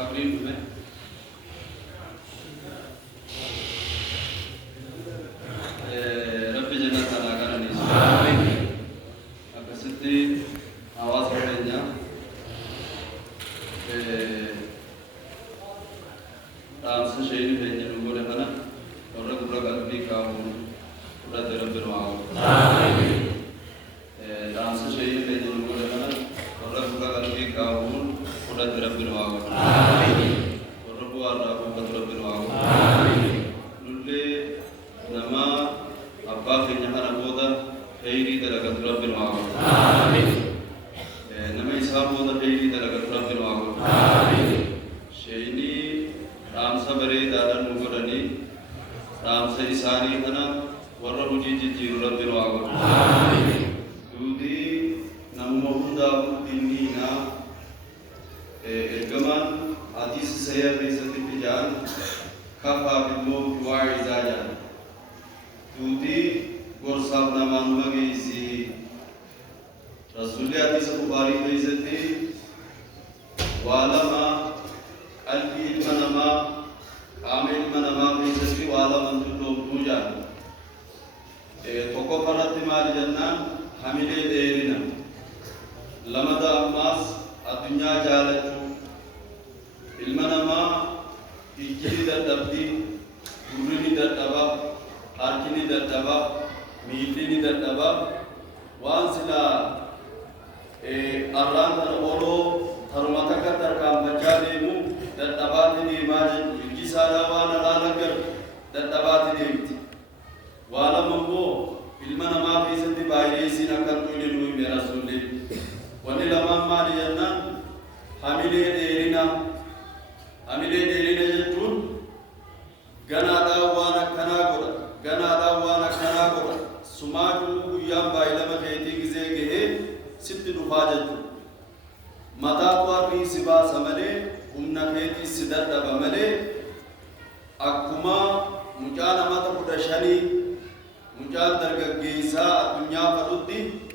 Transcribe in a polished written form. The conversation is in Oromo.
أبريد من رب جنة تلاقنا نيس أكستي आवाज करेंगे डांस शैली भेजने लोगों ने बना और रघुरा गलती का पूरा तरफ बिरवाओ डांस शैली भेजने लोगों ने बना और रघुरा गलती का पूरा तरफ बिरवाओ और रघुवार राघु का तरफ बिरवाओ नुल्ले नमा अब्बा के यहाँ रघुदा हेरी तरह का तरफ बिरवाओ nama Islam boda heiri dalaga turabbil waago sheyni ramsa bare dadan mugorani ramsa isani kana warra huji jiru rabbil waago dudi namma hunda dinina elgaman hadis saya bezati pijan kafa bil mawt wa izaja dudi gorsab naman magi isi Rasulullah hadis Bukhari में इज़्ज़ती वालमा अल्फी इल्मनमा कामिल इल्मनमा में इज़्ज़ती वाला मंजुलो पूजा तो को परत मार जन्ना हमिले देरिना लमदा अम्मास अदुन्या जालचु इल्मनमा इज्जिरी दर्दबदी गुरुनी दर्दबा आर्किनी दर्दबा मीलिनी दर्दबा वांसिला Arran terolo termata kata terkam berjadimu dan tabat ini majid kisah wana lalagar dan tabat ini wala mambo ilmu nama bisati bayri sinakan tulen lui merasuli wani lama mali janna hamile derina jatun ganada wana kana gora sumaju yam bailama keti gize gehe सिद्ध दुफाजत मता पर भी सिबा समले उम्ना खेती सिदर दबमले